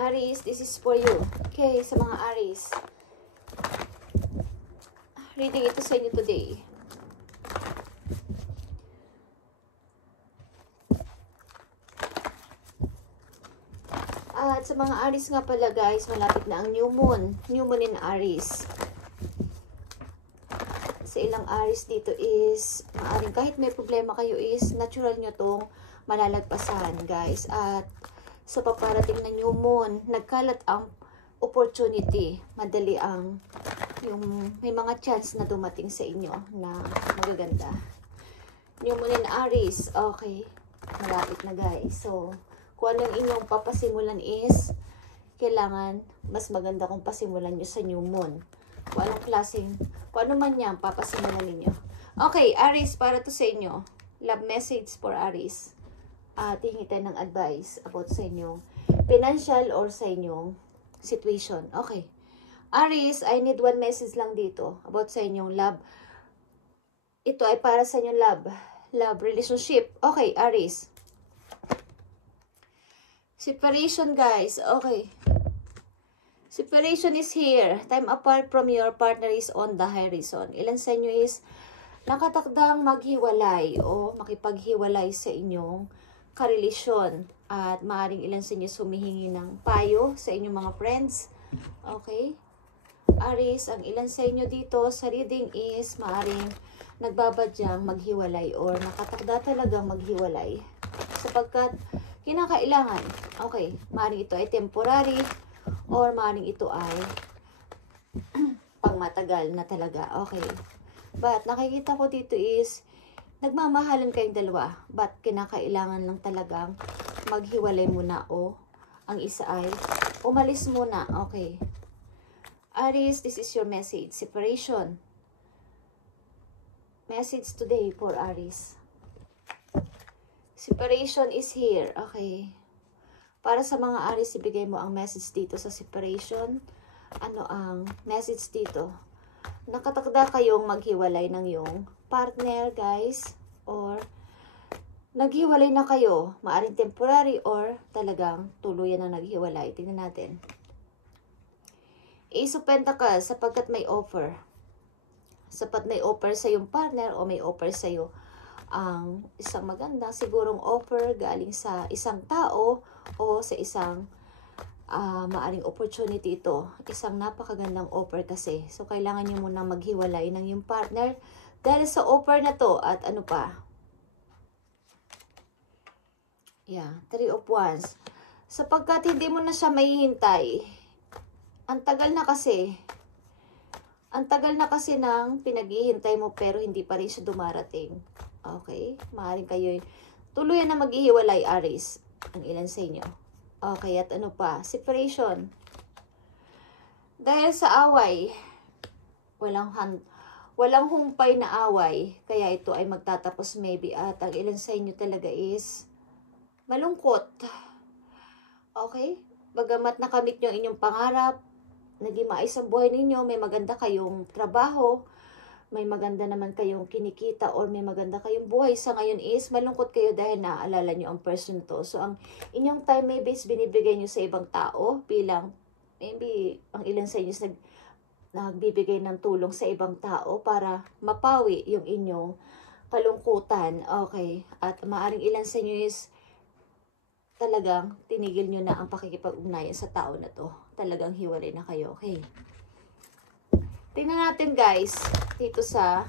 Aries, this is for you. Okay, sa mga Aries. Reading ito sa inyo today. At sa mga Aries nga pala guys, malapit na ang new moon. New moon in Aries. Sa ilang Aries dito is, maaring kahit may problema kayo is, natural nyo tong malalagpasan guys. At sa paparating na new moon, nagkalat ang opportunity. Madali ang, may mga chance na dumating sa inyo na magaganda. New moon in Aries, okay. Malapit na guys. So, kung ano yung inyong papasimulan is, kailangan mas maganda kung pasimulan nyo sa new moon. Kung anong klaseng, kung ano man yan, papasimulan ninyo. Okay, Aries, para to sa inyo. Love message for Aries. Hingi tayo ng advice about sa inyong financial or sa inyong situation. Okay. Aries, I need one message lang dito about sa inyong love. Ito ay para sa inyong love relationship. Okay, Aries. Separation, guys. Okay. Separation is here. Time apart from your partner is on the horizon. Ilan sa inyo is nakatakdang maghiwalay o makipaghiwalay sa inyong karelasyon. At maaaring ilan sa inyo sumihingi ng payo sa inyong mga friends. Okay. Aries, ang ilan sa inyo dito sa reading is maaaring nagbabadyang maghiwalay or nakatakda talagang maghiwalay. Sapagkat kinakailangan, okay, maaaring ito ay temporary or maaaring ito ay pangmatagal na talaga, okay. But nakikita ko dito is, nagmamahalan kayong dalawa, but kinakailangan lang talagang maghiwalay muna o ang isa ay umalis muna, okay. Aries, this is your message, separation. Message today for Aries. Separation is here. Okay. Para sa mga Aries, ibigay mo ang message dito sa separation. Ano ang message dito? Nakatakda kayong maghiwalay ng iyong partner, guys. Or naghiwalay na kayo. Maaring temporary or talagang tuluyan na naghiwalay. Tingnan natin. Ace of Pentacles, sapagkat may offer. Sapat may offer sa iyong partner o may offer sa iyo ang isang maganda, sigurong offer galing sa isang tao o sa isang maaring opportunity ito. Isang napakagandang offer kasi. So, kailangan nyo muna maghiwalay ng yung partner dahil sa offer na to at ano pa. Yeah, 3 of Wands. Sapagkat hindi mo na siya mahihintay. Ang tagal na kasi. Ang tagal na kasi ng pinaghihintay mo pero hindi pa rin siya dumarating. Okay, maaaring kayo tuluyan na maghihiwalay, Aries. Ang ilan sa inyo. Okay, at ano pa? Separation. Dahil sa away, walang humpay na away, kaya ito ay magtatapos maybe. At ang ilan sa inyo talaga is malungkot. Okay? Bagamat nakamit nyo ang inyong pangarap, naging maayos ang buhay ninyo, may maganda kayong trabaho, may maganda naman kayong kinikita or may maganda kayong buhay, sa ngayon is malungkot kayo dahil naaalala nyo ang person to. So, ang inyong time maybe is binibigay nyo sa ibang tao bilang, maybe ang ilan sa inyo is nagbibigay ng tulong sa ibang tao para mapawi yung inyong kalungkutan. Okay. At maaring ilan sa inyo is talagang tinigil nyo na ang pakikipag-ugnayan sa tao na to. Talagang hiwalay na kayo. Okay. Tingnan natin guys, dito sa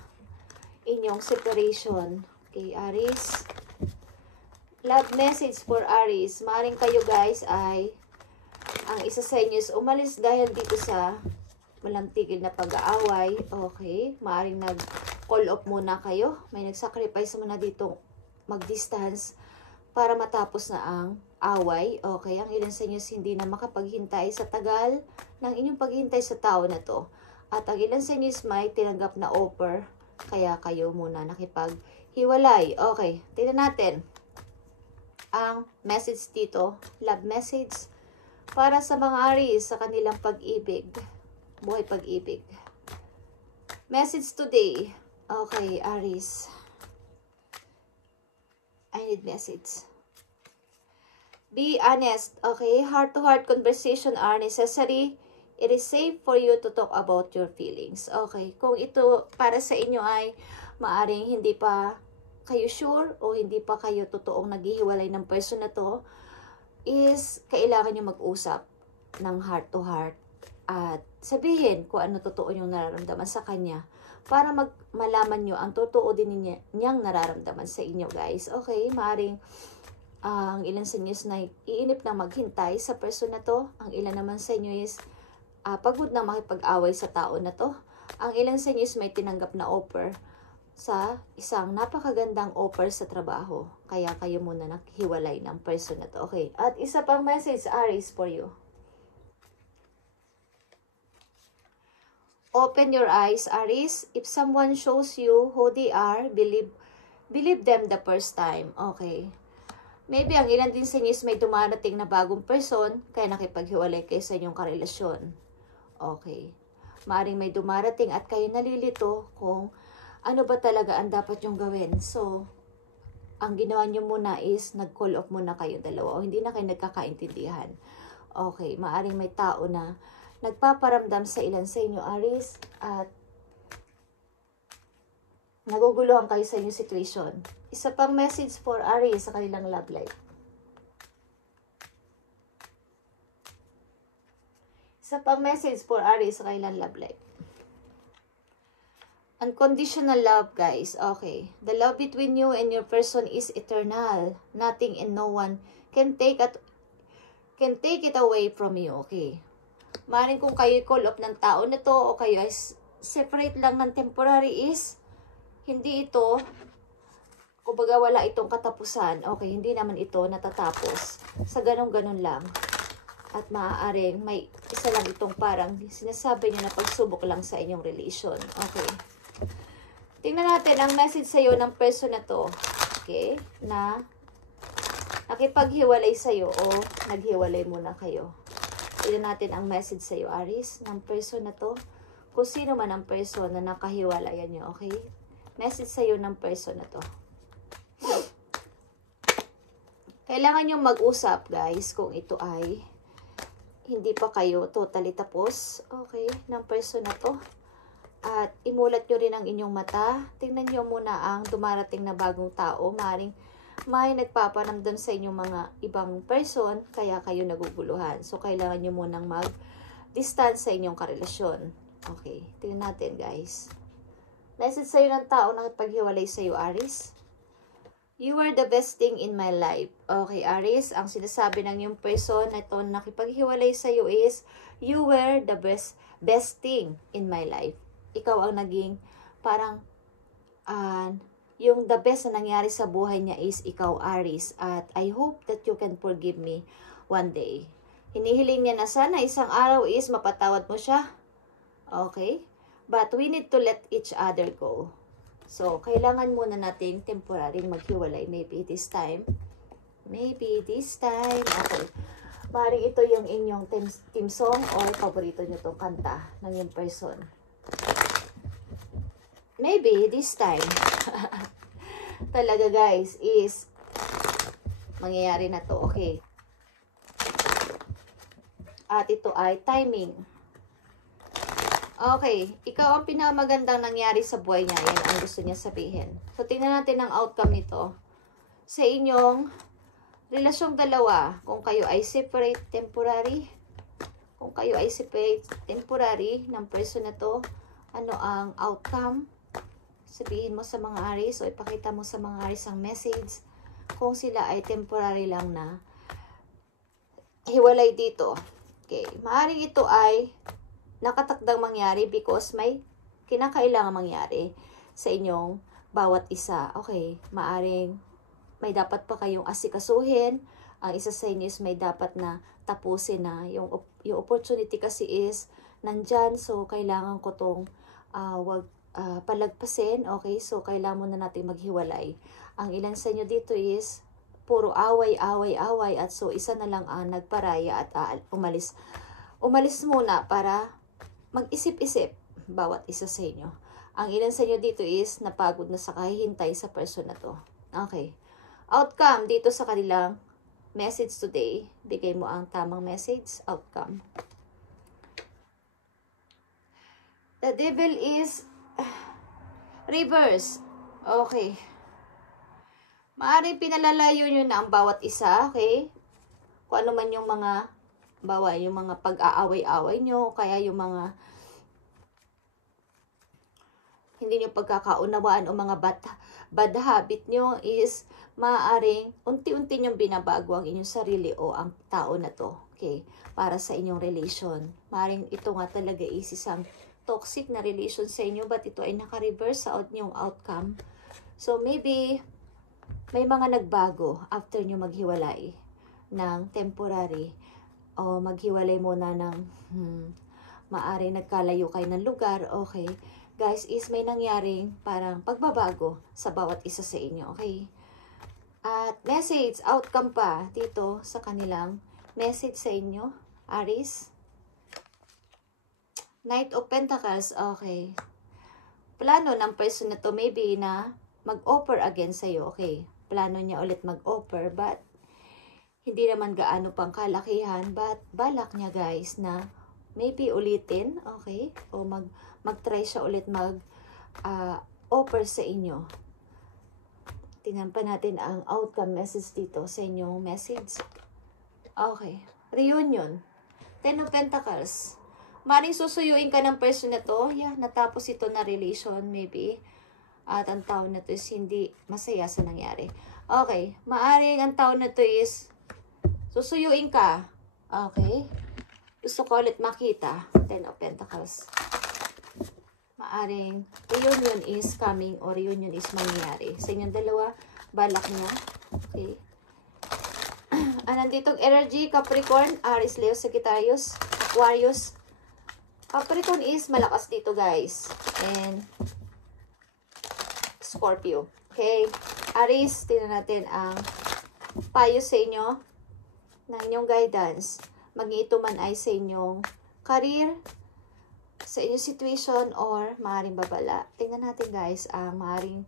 inyong separation. Okay, Aries. Love message for Aries. Maaaring kayo guys ay, ang isa sa inyo is umalis dahil dito sa walang tigil na pag-aaway. Okay, maaaring nag-call off muna kayo. May nag-sacrifice muna dito mag-distance para matapos na ang away. Okay, ang ilan sa inyo is hindi na makapaghintay sa tagal ng inyong paghintay sa tao na to. At ang ilan sa inyo is may tinanggap na offer, kaya kayo muna nakipaghiwalay. Okay, tingnan natin ang message dito, love message, para sa mga Aries sa kanilang pag-ibig, buhay pag-ibig. Message today. Okay, Aries. I need message. Be honest, okay? Heart-to-heart conversation are necessary. It is safe for you to talk about your feelings. Okay, kung ito para sa inyo ay maaring hindi pa kayo sure o hindi pa kayo totoong naghihiwalay ng person na to, is kailangan nyo mag-usap ng heart-to-heart at sabihin kung ano totoo yung nararamdaman sa kanya para malaman nyo ang totoo din niyang nararamdaman sa inyo, guys. Okay, maaring ang ilan sa inyo is iinip na maghintay sa person na to. Ang ilan naman sa inyo is pagod na makipag-away sa tao na to. Ang ilan sa inyo is may tinanggap na offer sa isang napakagandang offer sa trabaho. Kaya kayo muna naghiwalay ng person na to. Okay, at isa pang message, Aries, for you. Open your eyes, Aries. If someone shows you who they are, believe them the first time. Okay. Maybe ang ilan din sa inyo is may dumarating na bagong person, kaya nakipaghiwalay kayo sa inyong karelasyon. Okay. Maaring may dumarating at kayo nalilito kung ano ba talaga ang dapat yung gawin. So, ang ginawa nyo muna is nag-call off muna kayo dalawa o hindi na kayo nagkakaintindihan. Okay. Maaring may tao na nagpaparamdam sa ilan sa inyo, Aries, at naguguluhan kayo sa inyong situation. Isa pang message for Aries sa kanilang love life. Isa pang message for Aries sa kanilang love life. Unconditional love, guys. Okay. The love between you and your person is eternal. Nothing and no one can take it away from you. Okay. Maaaring kung kayo call off ng tao na to o kayo ay separate lang ng temporary is hindi ito, kumbaga wala itong katapusan. Okay, hindi naman ito natatapos. Sa ganun-ganun lang. At maaaring may isa lang itong parang sinasabi niya na pagsubok lang sa inyong relation. Okay. Tingnan natin ang message sa'yo ng person na to. Okay, na nakipaghiwalay sa'yo o naghiwalay muna kayo. Tingnan natin ang message sa'yo, Aries, ng person na to. Kung sino man ang person na nakahiwalayan nyo, okay? Message sa'yo ng person na to. Kailangan nyo mag-usap, guys, kung ito ay hindi pa kayo totally tapos, okay, ng person na to. At imulat nyo rin ang inyong mata. Tingnan nyo muna ang dumarating na bagong tao. Maring may nagpaparamdam sa inyong mga ibang person, kaya kayo naguguluhan. So, kailangan nyo munang mag-distance sa inyong karelasyon. Okay, tingnan natin, guys. Message sa'yo ng tao na paghiwalay sa'yo, Aries. You were the best thing in my life. Okay, Aries, ang sinasabi ng yung person na ito nakipaghiwalay sa'yo is, you were the best thing in my life. Ikaw ang naging parang, yung the best na nangyari sa buhay niya is ikaw, Aries. At I hope that you can forgive me one day. Hinihiling niya na sana isang araw is mapatawad mo siya. Okay? But we need to let each other go. So, kailangan muna nating temporary maghiwalay. Maybe this time. Maybe this time. Okay. Maring ito yung inyong team song or paborito nyo itong kanta ng yung person. Maybe this time. Talaga, guys, is mangyayari na to. Okay. At ito ay timing. Okay, ikaw ang pinakamagandang nangyari sa buhay niya. Yan ang gusto niya sabihin. So, tingnan natin ang outcome nito. Sa inyong relasyong dalawa, kung kayo ay separate temporary, kung kayo ay separate temporary ng person na to, ano ang outcome? Sabihin mo sa mga Aries o ipakita mo sa mga Aries ang message kung sila ay temporary lang na hiwalay dito. Okay, maaaring ito ay nakatakdang mangyari because may kinakailangan mangyari sa inyong bawat isa. Okay, maaring may dapat pa kayong asikasuhin. Ang isa sa inyo is may dapat na tapusin na. Yung opportunity kasi is nandyan. So, kailangan ko tong palagpasin. Okay, so kailangan muna natin maghiwalay. Ang ilan sa inyo dito is puro away. At so, isa na lang ang nagparaya at umalis. Umalis muna para mag-isip-isip bawat isa sa inyo. Ang ilan sa inyo dito is napagod na sa kahihintay sa person na to. Okay. Outcome dito sa kanilang message today. Bigay mo ang tamang message, outcome. The devil is reverse. Okay. Maaring pinalalayo nyo na ang bawat isa, okay? Kung ano man yung mga, yung mga pag-aaway-away nyo, kaya yung mga hindi nyo pagkakaunawaan o mga bad habit nyo is maaaring unti-unti nyong binabago ang inyong sarili o ang tao na to, okay? Para sa inyong relation. Maaaring ito nga talaga is isang toxic na relation sa inyo, but ito ay naka-reverse sa inyong outcome. So maybe may mga nagbago after nyo maghiwalay ng temporary o maghiwalay muna ng maaaring nagkalayo kayo ng lugar, okay? Guys, is may nangyaring parang pagbabago sa bawat isa sa inyo, okay? At message, outcome pa dito sa kanilang message sa inyo, Aries. Knight of Pentacles, okay. Plano ng person na to maybe na mag-offer again sa'yo, okay. Plano niya ulit mag-offer, but hindi naman gaano pang kalakihan, but balak niya guys na maybe ulitin, okay. O mag-try siya ulit mag-offer sa inyo. Tingnan pa natin ang outcome message dito sa inyong message. Okay. Reunion. Ten of Pentacles. Maring susuyuin ka ng person na to. Yeah, natapos ito na relation maybe. At ang tao na to is hindi masaya sa nangyari. Okay. Maaring ang tao na to is susuyuin ka. Okay. Gusto ko ulit makita. Ten of Pentacles. Maaring reunion is coming or reunion is mangyayari. Sa inyong dalawa, balak niya. Okay. Nanditong energy, Capricorn, Aries, Leo, Sagittarius, Aquarius. Capricorn is malakas dito guys. And Scorpio. Okay. Aries, tingnan natin ang payo sa inyo ng inyong guidance. Maging ito man ay sa inyong career, sa inyong situation, or maaaring babala. Tingnan natin guys ang maaaring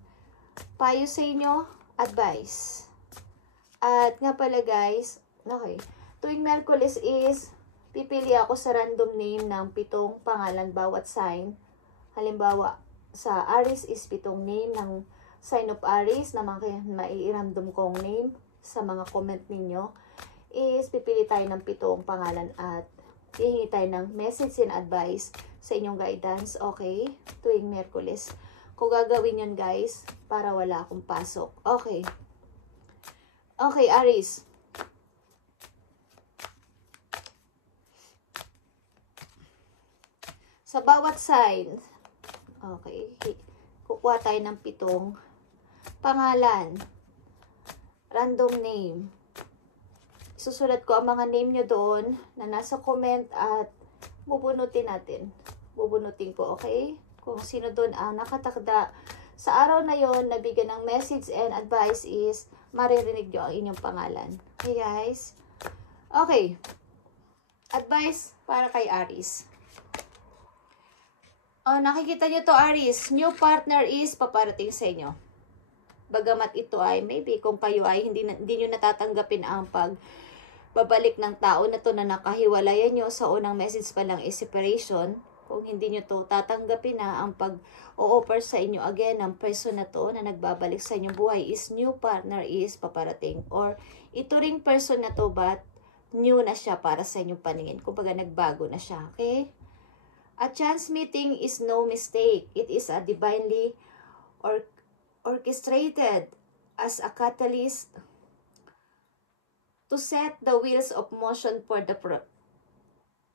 payo sa inyo, advice. At nga pala guys, okay, tuwing Merkulis is pipili ako sa random name ng 7 pangalan bawat sign. Halimbawa, sa Aries is 7 name ng sign of Aries na maiirandom kong name sa mga comment ninyo. Is pipili tayo ng 7 pangalan at hihingi tayo ng message and advice sa inyong guidance, okay? Tuwing Merkulis. Kung gagawin yun guys, para wala akong pasok. Okay. Okay, Aries. Sa bawat sign, okay, kukuha tayo ng 7 pangalan. Random name. Susulat ko ang mga name nyo doon na nasa comment at bubunutin natin. Bubunutin ko, okay? Kung sino doon ang nakatakda sa araw na yon na bigyan ng message and advice is maririnig nyo ang inyong pangalan. Okay guys? Okay. Advice para kay Aries. Oh, nakikita nyo to Aries. New partner is paparating sa inyo. Bagamat ito ay maybe kung kayo ay hindi nyo natatanggapin ang pagbabalik ng tao na to na nakahiwalayan nyo sa unang message pa lang is separation. Kung hindi nyo to tatanggapin na ang pag-o-offer sa inyo again ng person na to na nagbabalik sa inyong buhay is new partner is paparating. Or ito ring person na to but new na siya para sa inyong paningin. Kumbaga nagbago na siya. Okay? A chance meeting is no mistake. It is a divinely orchestrated as a catalyst to set the wheels of motion for the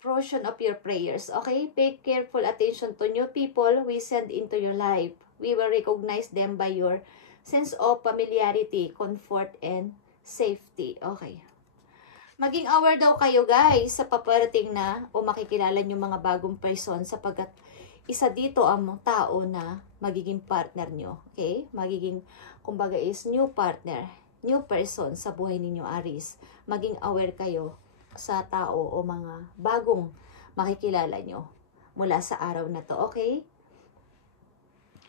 fruition of your prayers. Okay? Pay careful attention to new people we send into your life. We will recognize them by your sense of familiarity, comfort, and safety. Okay. Maging aware daw kayo guys sa paparating na o makikilala nyo mga bagong person sapagkat isa dito ang tao na magiging partner nyo. Okay? Magiging, kumbaga is new partner, new person sa buhay ninyo Aries. Maging aware kayo sa tao o mga bagong makikilala nyo mula sa araw na to. Okay?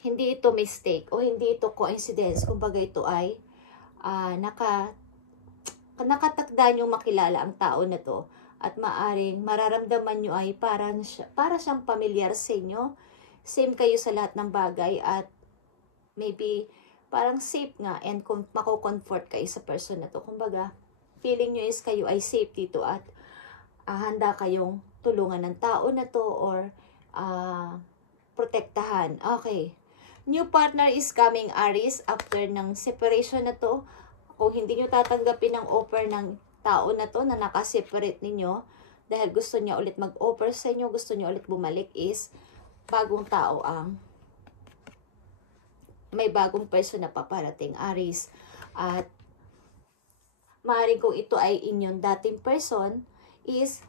Hindi ito mistake o hindi ito coincidence. Kumbaga ito ay nakatakda nyo makilala ang tao na to at maaring mararamdaman nyo ay para siyang pamilyar sa inyo. Same kayo sa lahat ng bagay at maybe parang safe nga and mako-comfort kayo sa person na to. Kumbaga, feeling nyo is kayo ay safe dito at handa kayong tulungan ng tao na to or protektahan. Okay. New partner is coming, Aries, after ng separation na to. Kung hindi nyo tatanggapin ang offer ng tao na to na nakaseparate ninyo dahil gusto niya ulit mag-offer sa inyo, gusto niya ulit bumalik, is bagong tao may bagong person na paparating, Aries. At maaaring kung ito ay inyong dating person, is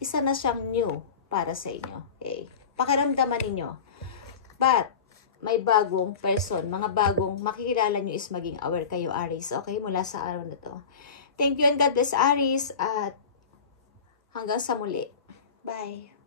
isa na siyang new para sa inyo. Okay? Pakiramdaman ninyo. But, may bagong person, mga bagong makikilala nyo is maging aware kayo, Aries. Okay? Mula sa araw na to. Thank you and God bless, Aries. At hanggang sa muli. Bye.